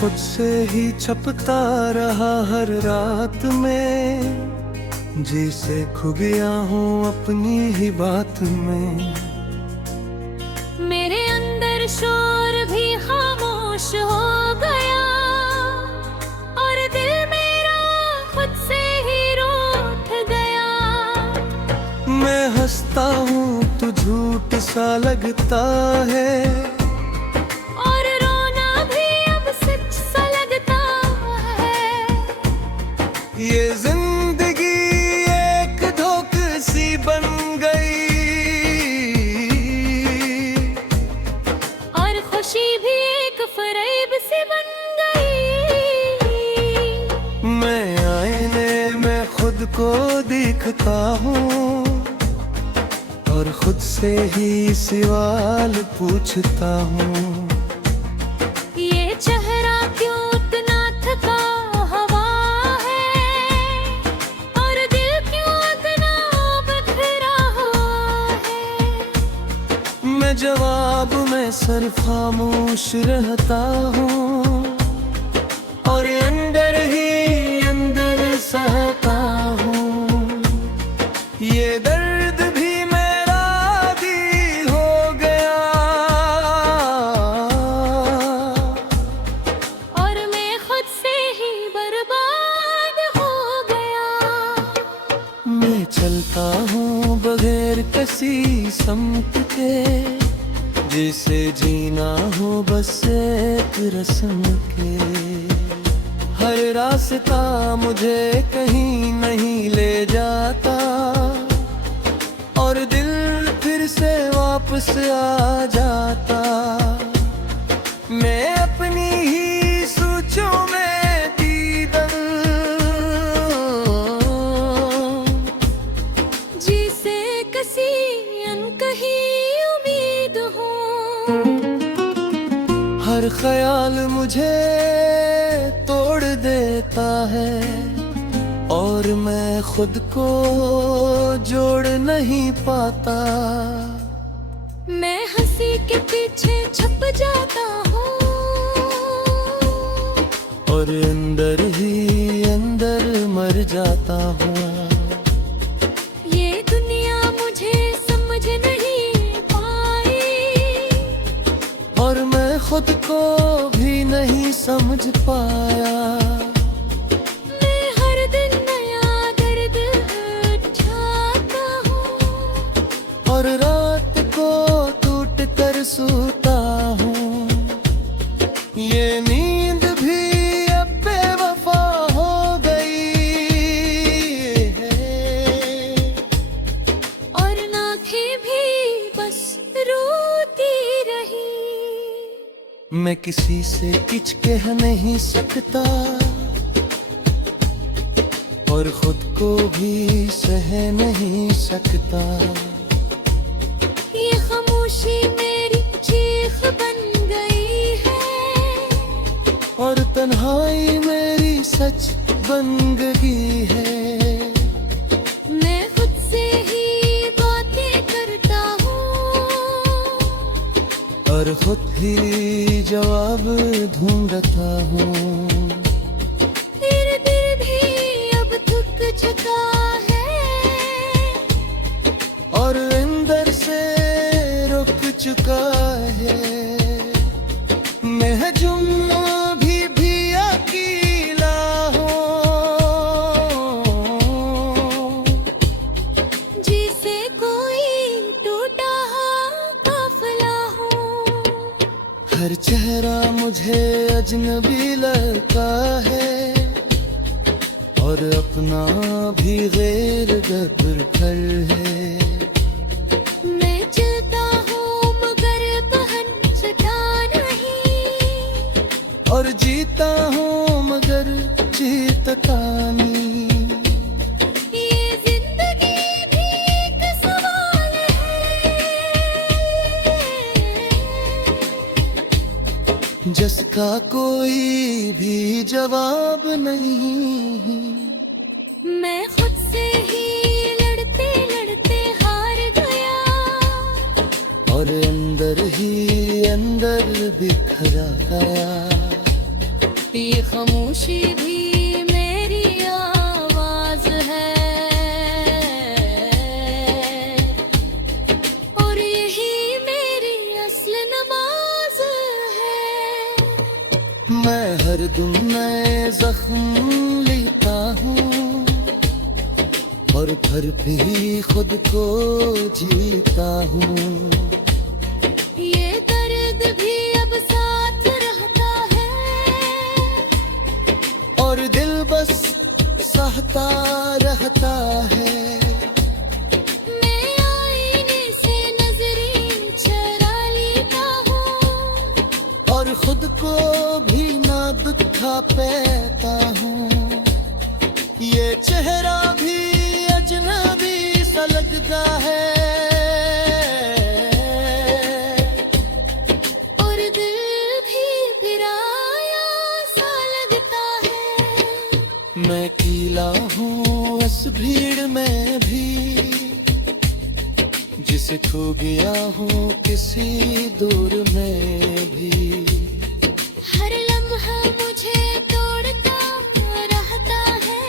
खुद से ही छपता रहा हर रात में, जिसे खो गया हूँ अपनी ही बात में। मेरे अंदर शोर भी खामोश हो गया और दिल मेरा खुद से ही रूठ गया। मैं हंसता हूँ तो झूठ सा लगता है, और रोना भी अब सच सा लगता है। ये जिंदगी एक धोखे सी बन गई और खुशी भी एक फरेब सी बन गई। मैं आईने में खुद को देखता हूँ और खुद से ही सवाल पूछता हूँ, ये चेहरा क्यों इतना थका हुआ है और दिल क्यों इतना बिखरा हुआ है। मैं जवाब में सिर्फ खामोश रहता हूँ और अंदर ही अंदर सहता हूँ। ये दर्द भी मेरा दिल हो गया और मैं खुद से ही बर्बाद हो गया। मैं चलता हूँ बगैर किसी समत के, जिसे जीना हो बस एक रस्म के। हर रास्ता मुझे कहीं नहीं ले जाता और दिल फिर से वापस आ जाता। मैं अपनी ही सोचों में दीदन, जिसे किसी अनकही उम्मीद हो। हर ख्याल मुझे तोड़ देता है और मैं खुद को जोड़ नहीं पाता। मैं हंसी के पीछे छप जाता हूँ और अंदर ही अंदर मर जाता हूँ। ये दुनिया मुझे समझ नहीं पाई और मैं खुद को भी नहीं समझ पाया। मैं हर दिन नया दर्द उठाता हूँ और रात को टूट कर सोता हूँ। ये नींद भी अब बेवफा हो गई है और नाखें भी बस रोती रही। मैं किसी से कुछ कह नहीं सकता और खुद को भी सह नहीं सकता। ये खामोशी मेरी चीख बन गई है और तन्हाई मेरी सच बन गई है। मैं खुद से ही बातें करता हूँ और खुद ही जवाब ढूंढता हूँ। तेरे दिल भी अब थक चुका है और अंदर से रुक चुका है। मैं जुम्मा भी अकेला हूँ, जिसे कोई टूटा काफिला हो। हर चेहरा मुझे अजनबी लगता है और अपना भी गैर गब्र कर है। मैं चलता हूँ मगर पहनता नहीं और जीता हूँ मगर जीतता नहीं। ये जिंदगी भी एक सवाल है जिसका कोई भी जवाब नहीं। मैं खुद से ही लड़ते लड़ते हार गया और अंदर ही अंदर बिखरा गया। दिन नए जख्म लेता हूँ और फिर भी खुद को जीता हूँ। ये दर्द भी अब साथ रहता है और दिल बस सहता रहता है। मैं आईने से नजरें चुरा लेता हूँ और खुद को भी ना दिखा पाता हूँ। ये चेहरा भी अजनबी सा लगता है और दिल भी फिराया सा लगता है। मैं अकेला हूँ इस भीड़ में भी, जिसे खो गया हूँ किसी दूर में भी। हर लम्हा मुझे तोड़ता रहता है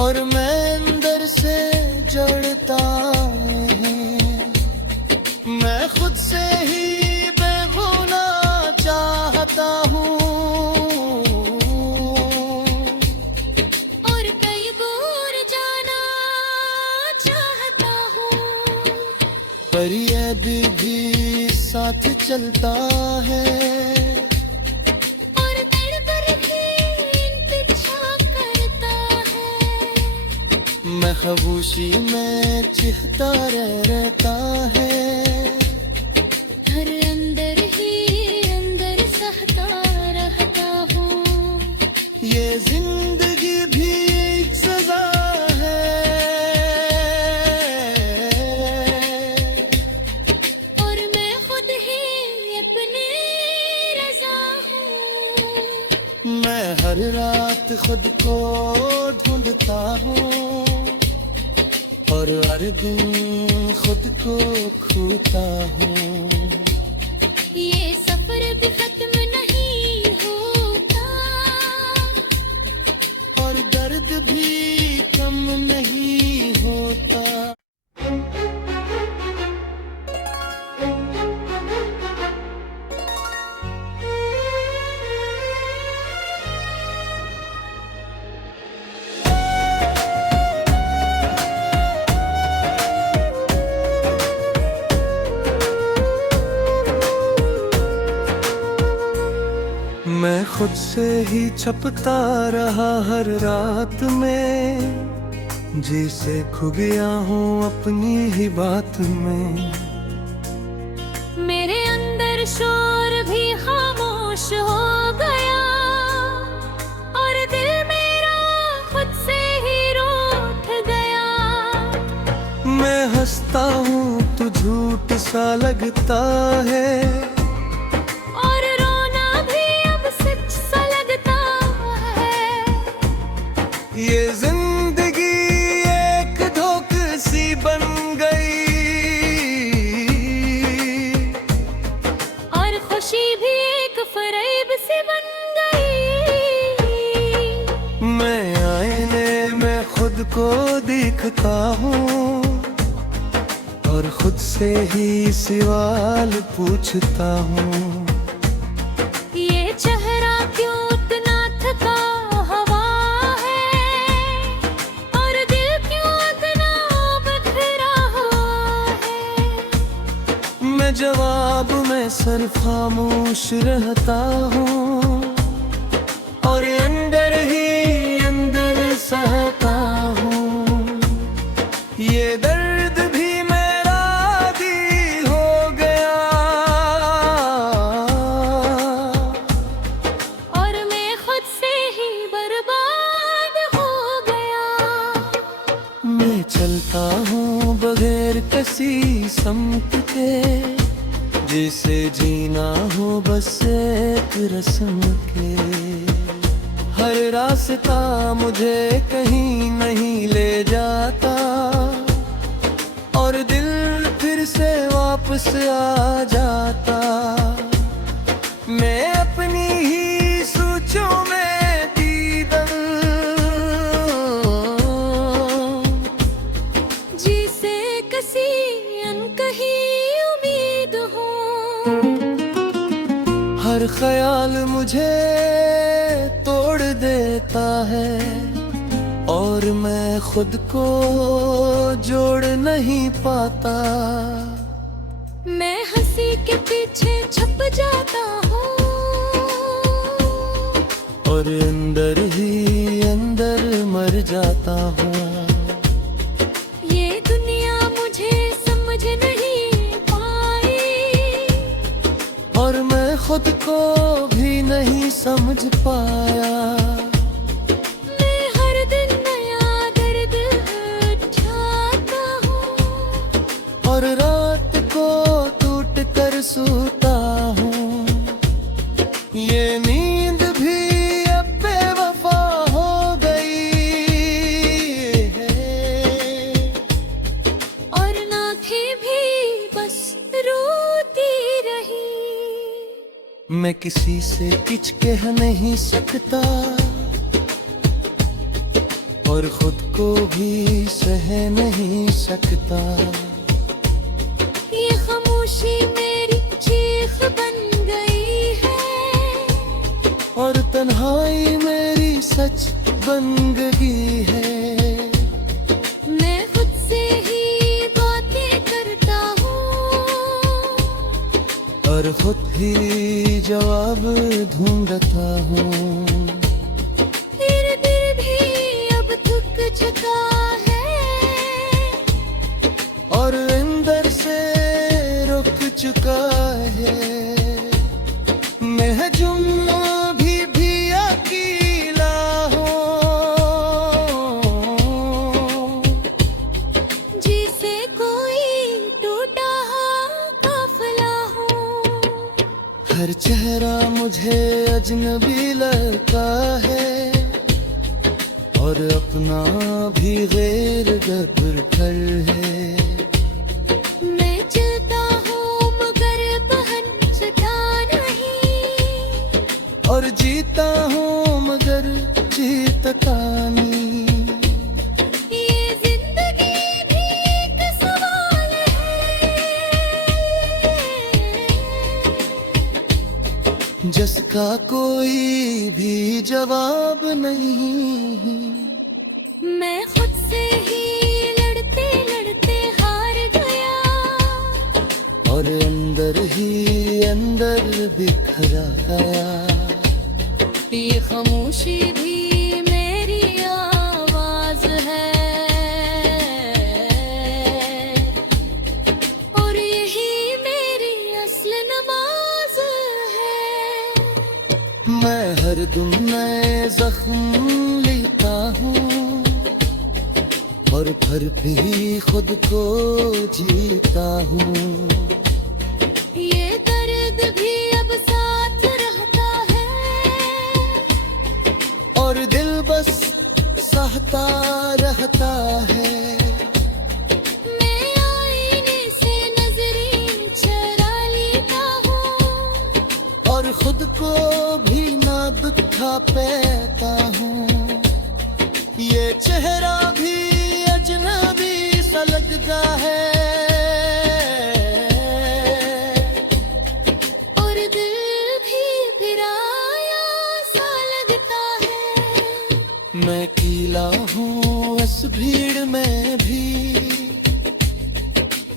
और मैं अंदर से जड़ता है। मैं खुद से ही बेगुनाह चाहता हूँ और कई दूर जाना चाहता हूँ। पर ये दिल भी साथ चलता है और तड़प भी इंतजार करता है। मैं खामोशी में चिढ़ता रहता है। हर अंदर ही अंदर सहता रहता हूँ। ये जिंदगी भी एक सजा है और मैं खुद ही अपनी रज़ा हूँ। मैं हर रात खुद को ढूंढता हूँ और हर दिन खुद को खोता हूँ। ये सफर भी खत्म नहीं होता और दर्द भी कम नहीं होता। मैं खुद से ही छपता रहा हर रात में, जिसे खो गया हूँ अपनी ही बात में। मेरे अंदर शोर भी खामोश हो गया और दिल मेरा खुद से ही रूठ गया। मैं हंसता हूँ तो झूठ सा लगता है और रोना भी अब सच सा लगता है। ये जिंदगी एक धोखे सी बन गई और खुशी भी एक फरेब सी बन गई। मैं आईने में खुद को देखता हूँ और खुद से ही सवाल पूछता हूँ। ये चेहरा क्यों इतना थका हुआ है और दिल क्यों इतना बिखरा हुआ है। मैं जवाब में सिर्फ खामोश रहता हूँ और अंदर ही अंदर सहता हूँ। ये दर्द भी मेरा दी हो गया और मैं खुद से ही बर्बाद हो गया। मैं चलता हूँ बगैर किसी समत के, जिसे जीना हो बस एक रस्म के। हर रास्ता मुझे कहीं नहीं ले जाता और दिल फिर से वापस आ जाता। मैं अपनी ही सोचों में दीदन जिसे किसी अनकही उम्मीद हो। हर ख्याल मुझे लेता है और मैं खुद को जोड़ नहीं पाता। मैं हंसी के पीछे छप जाता हूँ और अंदर ही अंदर मर जाता हूँ। ये दुनिया मुझे समझ नहीं पाई और मैं खुद को भी नहीं समझ पाया। मैं हर दिन नया दर्द उठाता हूँ और रात को टूट कर सोता हूँ। ये नींद भी अब बेवफा हो गई है और नाथी भी बस रोती रही। मैं किसी से कुछ कह नहीं सकता और खुद को भी सह नहीं सकता। ये खामोशी मेरी चीख बन गई है और तन्हाई मेरी सच बन गई है। मैं खुद से ही बातें करता हूँ और खुद ही जवाब ढूंढता हूँ। फिर दिल भी अब थक चुका है और अंदर से रुक चुका है। मैं जुम्मा भी अकेला हूँ जिसे कोई टूटा काफिला हूँ। हर चेहरा मुझे अजनबी लगता है और अपना भी गैर गबर है। मैं चलता हूँ मगर पहनता नहीं और जीता हूँ मगर जीतता नहीं। ये जिंदगी भी एक सवाल है जिसका कोई भी जवाब नहीं। मैं खुद से ही लड़ते लड़ते हार गया और अंदर ही अंदर बिखरा गया। ये खामोशी भी मेरी आवाज है और यही मेरी असल नमाज है। मैं हर दम नए जख्म लेता हूँ और फिर भी खुद को जीता हूँ। ये दर्द भी अब साथ रहता है और दिल बस सहता रहता है। मैं आईने से नजरें चुरा लेता हूँ और खुद को भी ना दिखा पाता हूँ। ये चेहरा भी अजनबी सा लगता है और दिल भी फिराया सा लगता है। मैं अकेला हूँ इस भीड़ में भी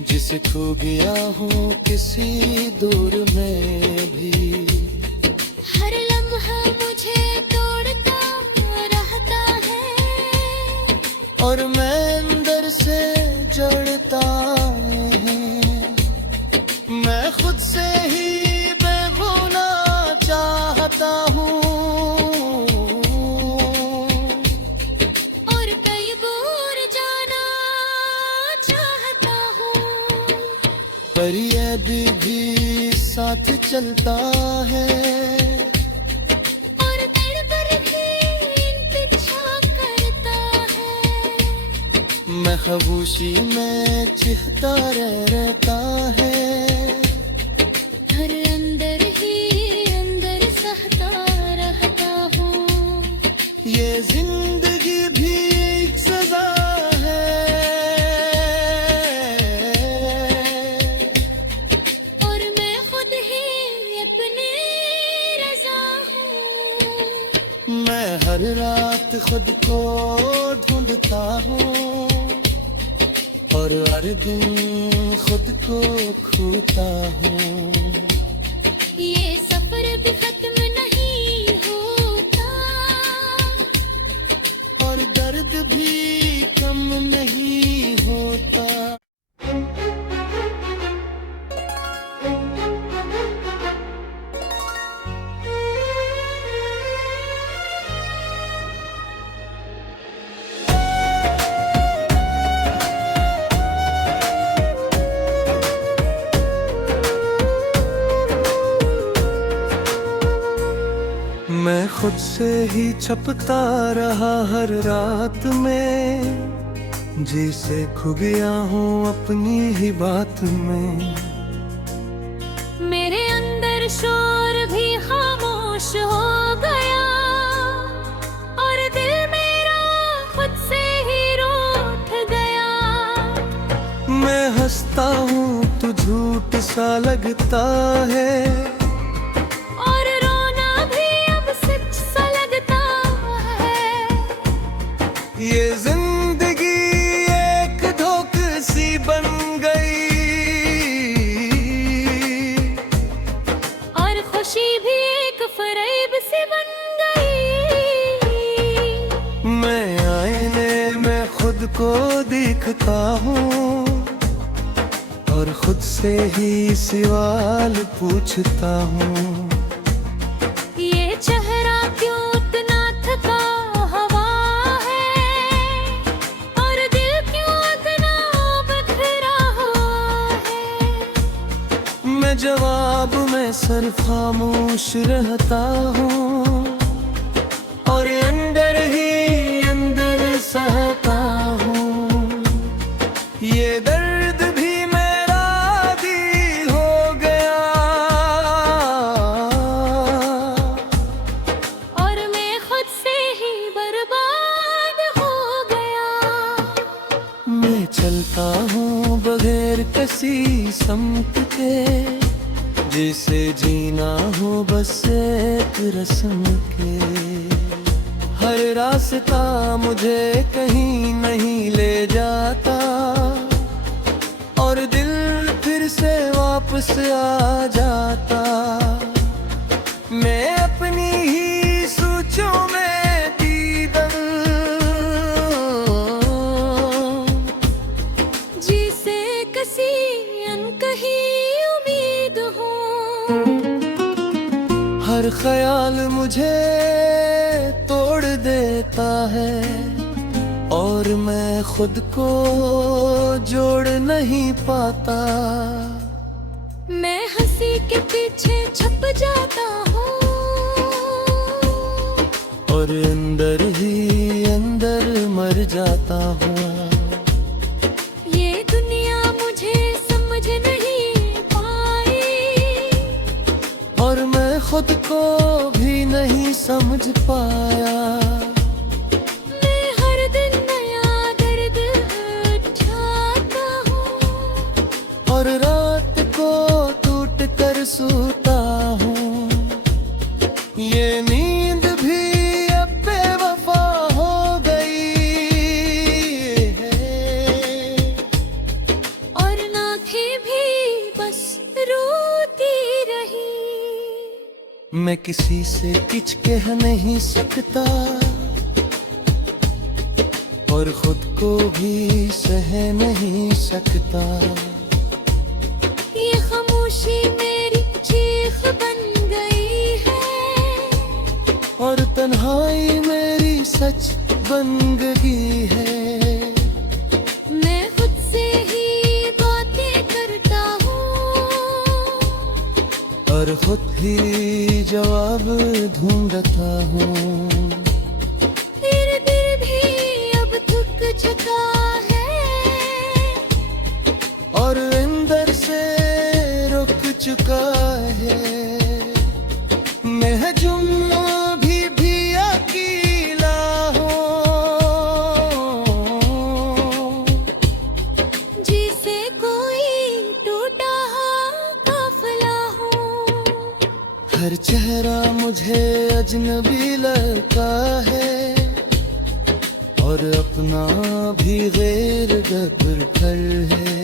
जिसे खो गया हूँ किसी दूर में भी। हर लम्हा मुझे तोड़ता रहता है और मैं अंदर से जड़ता हूँ। मैं खुद से ही बेगुनाह चाहता हूँ और कई दूर जाना चाहता हूँ। पर ये भी साथ चलता है और तड़प भी इंतजार करता है। मैं खामोशी में चिढ़ता रहता है। हर अंदर ही अंदर सहता रहता हूँ। ये जिंदगी भी एक सजा है और मैं खुद ही अपने रज़ा हूँ। मैं हर रात हर दिन खुद को खोता हूँ। ये सफर भी खत्म नहीं होता और दर्द भी कम नहीं होता। मैं खुद से ही छपता रहा हर रात में, जिसे खो गया हूँ अपनी ही बात में। मेरे अंदर शोर भी खामोश हो गया और दिल मेरा खुद से ही रूठ गया। मैं हंसता हूँ तो झूठ सा लगता है, और रोना भी अब सच सा लगता है। ये जिंदगी एक धोख सी बन गई और खुशी भी एक फरेब सी बन गई। मैं आईने में खुद को देखता हूँ और खुद से ही सवाल पूछता हूँ। ये चेहरा क्यों इतना थका हुआ है और दिल क्यों इतना बिखरा हुआ है। मैं जवाब में सिर्फ खामोश रहता हूँ और अंदर ही अंदर सहता हूँ। ये दर्द भी मेरा दिल हो गया और मैं खुद से ही बर्बाद हो गया। मैं चलता हूँ बगैर किसी समत के, जिसे जीना हो बस एक रस्म के। हर रास्ता मुझे कहीं नहीं ले जाता और दिल फिर से वापस आ जाता। मैं अपनी ही सोचों में दीदन, जिसे किसी अनकही उम्मीद हो। हर ख्याल मुझे तोड़ देता है और मैं खुद को जोड़ नहीं पाता। मैं हंसी के पीछे छप जाता हूँ और अंदर ही अंदर मर जाता हूँ। ये दुनिया मुझे समझ नहीं पाई और मैं खुद को भी नहीं समझ पाया। मैं हर दिन नया दर्द उठाता हूँ और रात को टूट कर सोता हूँ। ये नींद भी अब बेवफा हो गई है और नाखें भी बस रोती रही। मैं किसी से कुछ कह नहीं सकता और खुद को भी सह नहीं सकता। ये खामोशी मेरी चीख बन गई है और तन्हाई मेरी सच बन गई है। मैं खुद से ही बातें करता हूँ और खुद ही जवाब ढूंढता हूँ। फिर दिल भी अब थक चुका है और अंदर से रुक चुका है। मैं जुम्मा भी अकेला हूँ जिसे कोई टूटा काफिला हो। हर चेहरा मुझे अजनबी लगता है और और अपना भी गैर गब्र कर है।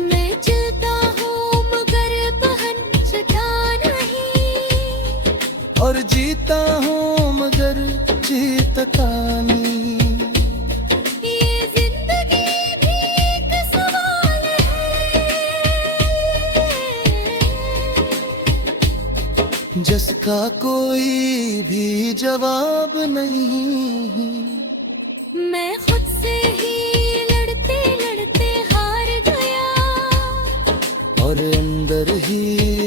मैं चलता हूँ मगर पहुँचता नहीं, और जीता हूँ मगर जीतता नहीं। ये जिंदगी भी एक सवाल है जिसका कोई भी जवाब नहीं। मैं खुद से ही लड़ते लड़ते हार गया, और अंदर ही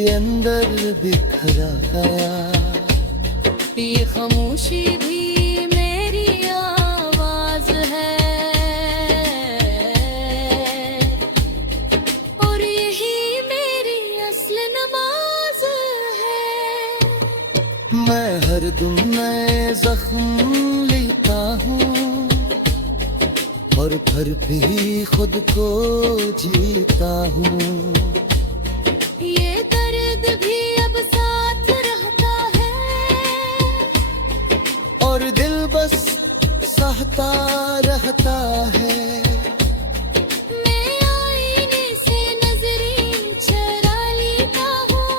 अंदर बिखरा गया। ये खामोशी भी मेरी आवाज है, और यही मेरी असल नमाज है। मैं हर दम नए जख्म लेता हूँ, और फिर भी खुद को जीता हूँ। ये दर्द भी अब साथ रहता है, और दिल बस सहता रहता है। मैं आईने से नजरें चुरा लेता हूँ,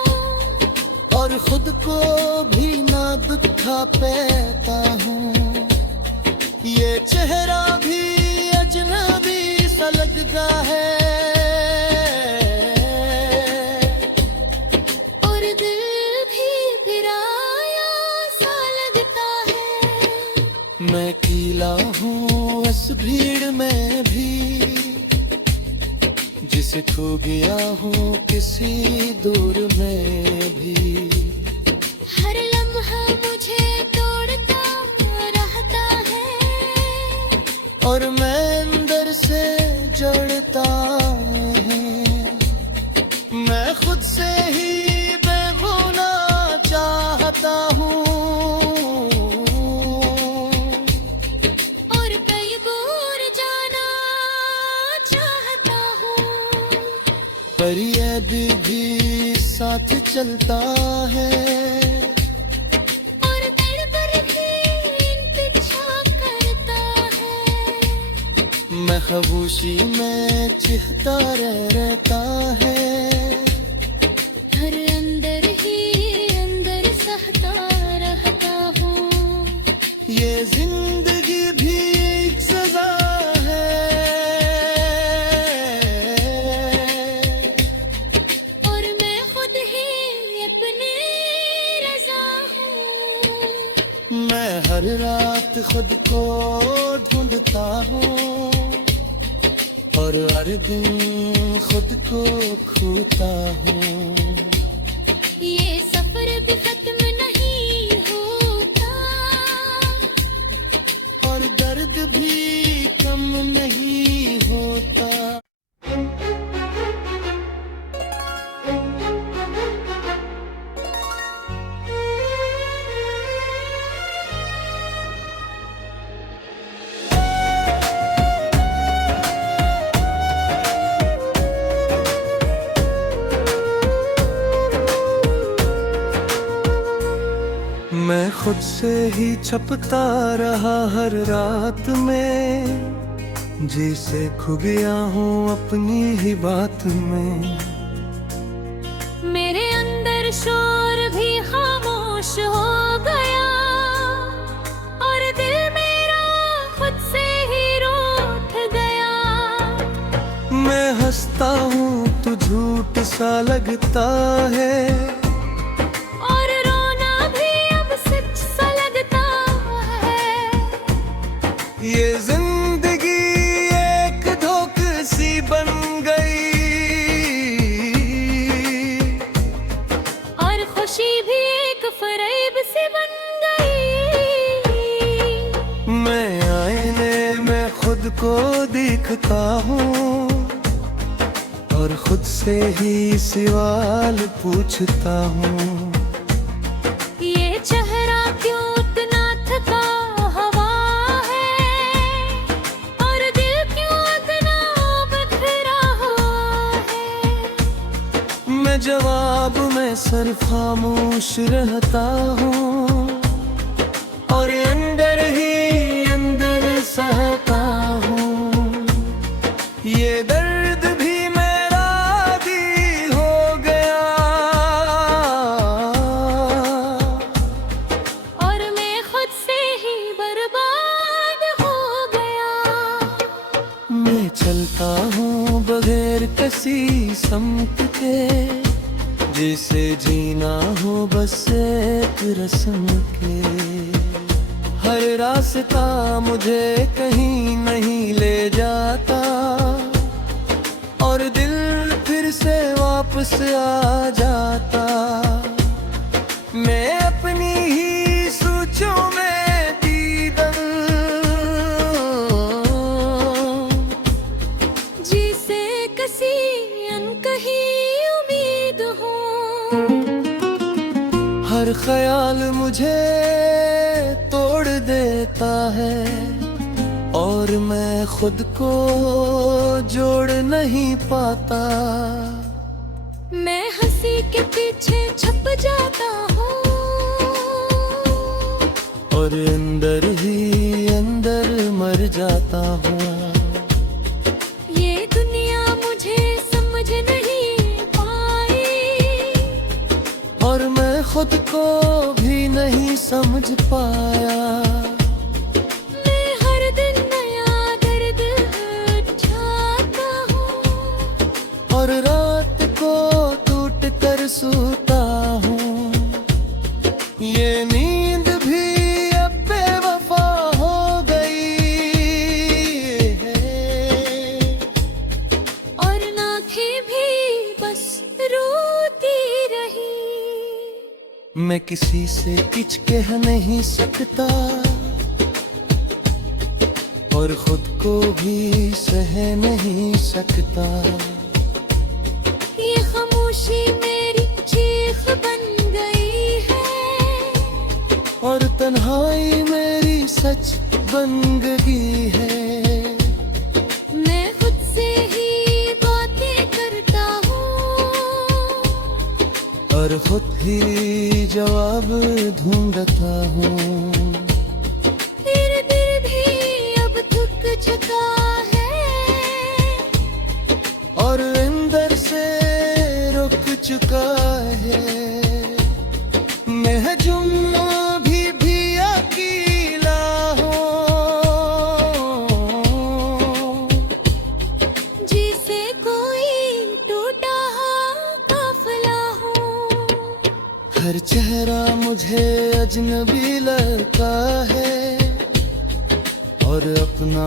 और खुद को भी ना दुखा पाता हूँ। ये चेहरा भी अजनबी सा लगता है, और दिल भी फिराया सा लगता है। मैं अकेला हूँ इस भीड़ में भी, जिसे खो गया हूँ किसी दूर में भी। हर लम्हा मुझे तोड़ता रहता है, और मैं अंदर से जड़ता है। मैं खुद से ही बेगुनाह चाहता हूँ, और कई दूर जाना चाहता हूँ। पर ये दिल भी साथ चलता है। और तड़प के इंतजार करता है। मैं खामोशी में चिढ़ता रहता है। हर अंदर ही अंदर सहता रहता हूँ। ये जिंदगी भी एक सजा है, और मैं खुद ही अपनी रज़ा हूँ। मैं हर रात खुद को ढूंढता हूँ, और हर दिन खुद को खोता हूँ। ये सफर भी खत्म नहीं होता, और दर्द भी कम नहीं होता। मैं खुद से ही छपता रहा हर रात में, जिसे खो गया हूँ अपनी ही बात में। मेरे अंदर शोर भी खामोश हो गया, और दिल मेरा खुद से ही रूठ गया। मैं हंसता हूँ तो झूठ सा लगता है, और रोना भी अब सच सा लगता है। ये जिंदगी एक धोखे सी बन गई, और खुशी भी एक फरेब सी बन गई। मैं आईने में खुद को देखता हूँ, और खुद से ही सवाल पूछता हूँ। ये चेहरा क्यों इतना थका हुआ है, और दिल क्यों इतना बिखरा हुआ है। मैं जवाब में सिर्फ खामोश रहता हूँ, और अंदर ही अंदर सहता हूँ। ये दर्द भी मेरा आदी हो गया और मैं खुद से ही बर्बाद हो गया। मैं चलता हूँ बगैर किसी समत के, जिसे जीना हो बस एक रस्म के। हर रास्ता मुझे कहीं नहीं ले जाता और दिल फिर से वापस आ जाता। मैं अपनी ही सोचों में दीदम, जिसे किसी अनकही उम्मीद हो। हर ख्याल मुझे तोड़ देता है और मैं खुद को जोड़ नहीं पाता। मैं हंसी के पीछे छप जाता हूँ और अंदर ही अंदर मर जाता हूँ। ये दुनिया मुझे समझ नहीं पाई और मैं खुद को भी नहीं समझ पाया। मैं हर दिन नया दर्द उठाता हूँ और रात को टूट कर सोता हूँ। ये नींद भी अब बेवफा हो गई है और नाखें भी बस रोती रही। मैं किसी से कुछ कह नहीं सकता और खुद को भी सह नहीं सकता। ये खामोशी मेरी चीख बन गई है और तन्हाई मेरी सच बन गई है। मैं खुद से ही बातें करता हूँ और खुद ही जवाब ढूंढता हूँ। तेरे दिल भी अब थक चुका है और अंदर से रुक चुका है। मैं जुम्मा भी अकेला हूँ, जिसे कोई टूटा काफिला हो। हर चेहरा मुझे अजनबी लगता है और अपना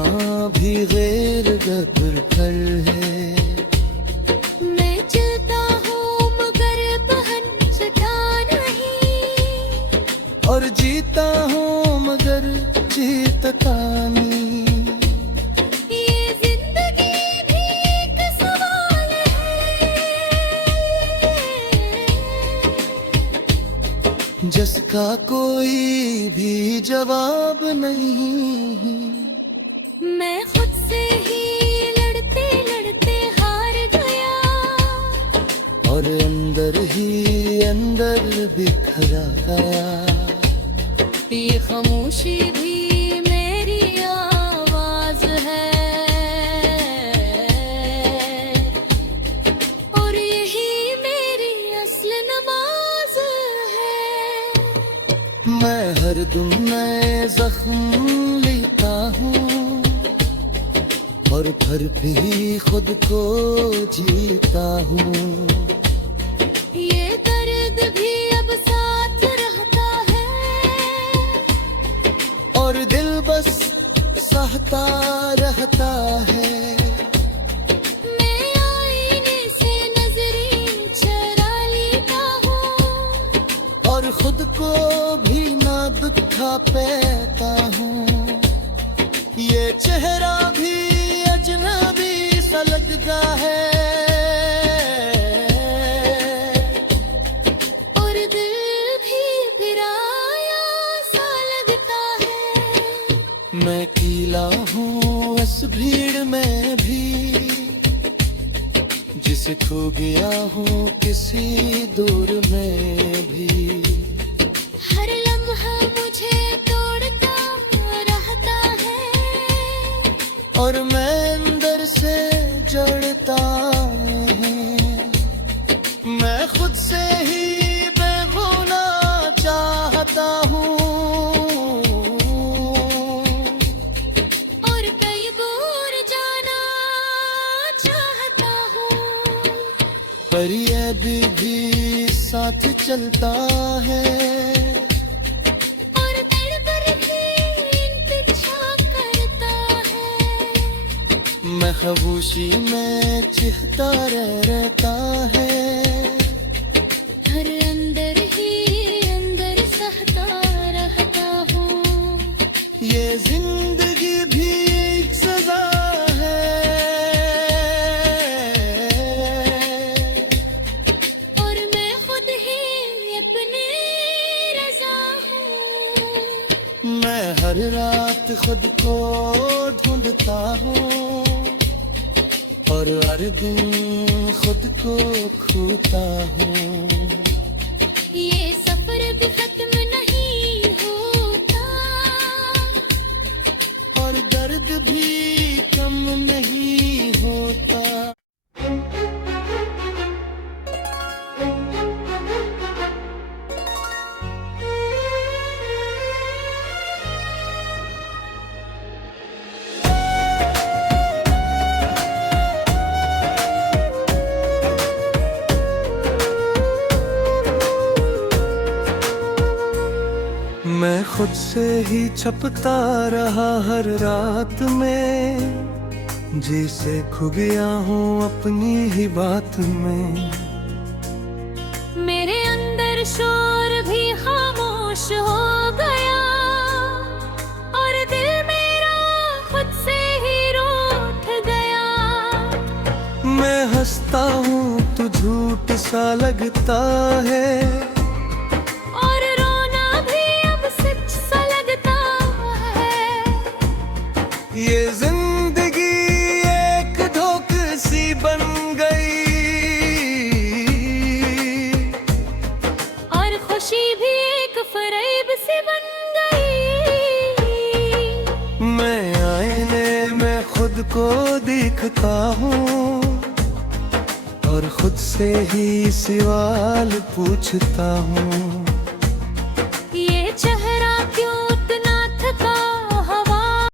भी गैर गदर कर है। मैं चलता हूँ मगर पहन सका नहीं और जीता हूँ मगर जीतता नहीं। ये जिंदगी भी एक सवाल है जिसका कोई भी जवाब नहीं। मैं खुद से ही लड़ते लड़ते हार गया और अंदर ही अंदर बिखरा गया। ये खामोशी भी मेरी आवाज है और यही मेरी असल नमाज है। मैं हर दम नए जख्म लेता हूँ और फिर भी खुद को जीता हूँ। ये दर्द भी अब साथ रहता है और दिल बस सहता रहता है। मैं आईने से नजरें चुरा लेता हूँ और खुद को भी ना दुखा पाता हूँ। ये चेहरा भी अजनबी सा लगता है और दिल भी फिर आया सा लगता है। मैं अकेला हूँ इस भीड़ में भी, जिसे खो गया हूँ किसी दूर में भी। हर लम्हा मुझे तोड़ता रहता है और मैं अंदर से जड़ता हूँ। मैं खुद से ही बेगुनाह चाहता हूँ और कई दूर जाना चाहता हूँ, पर ये भी साथ चलता है और तड़प भी इंतजार करता है। मैं खामोशी में चिढ़ता रहता है हर अंदर ही अंदर सहता रहता हूँ। ये जिंदगी भी एक सजा है और मैं खुद ही अपनी रज़ा हूँ। मैं हर रात खुद को ढूंढता हूँ और हर दिन खुद को खोता हूँ। ये सफर भी खत्म नहीं होता और दर्द भी कम नहीं होता। मैं खुद से ही छपता रहा हर रात में, जिसे खो गया हूँ अपनी ही बात में। मेरे अंदर शोर भी खामोश हो गया और दिल मेरा खुद से ही रूठ गया। मैं हंसता हूँ तो झूठ सा लगता है और रोना भी अब सच सा लगता है। ये जिंदगी एक धोखे सी बन गई और खुशी भी एक फरेब सी बन गई। मैं आईने में खुद को देखता हूँ और खुद से ही सवाल पूछता हूँ।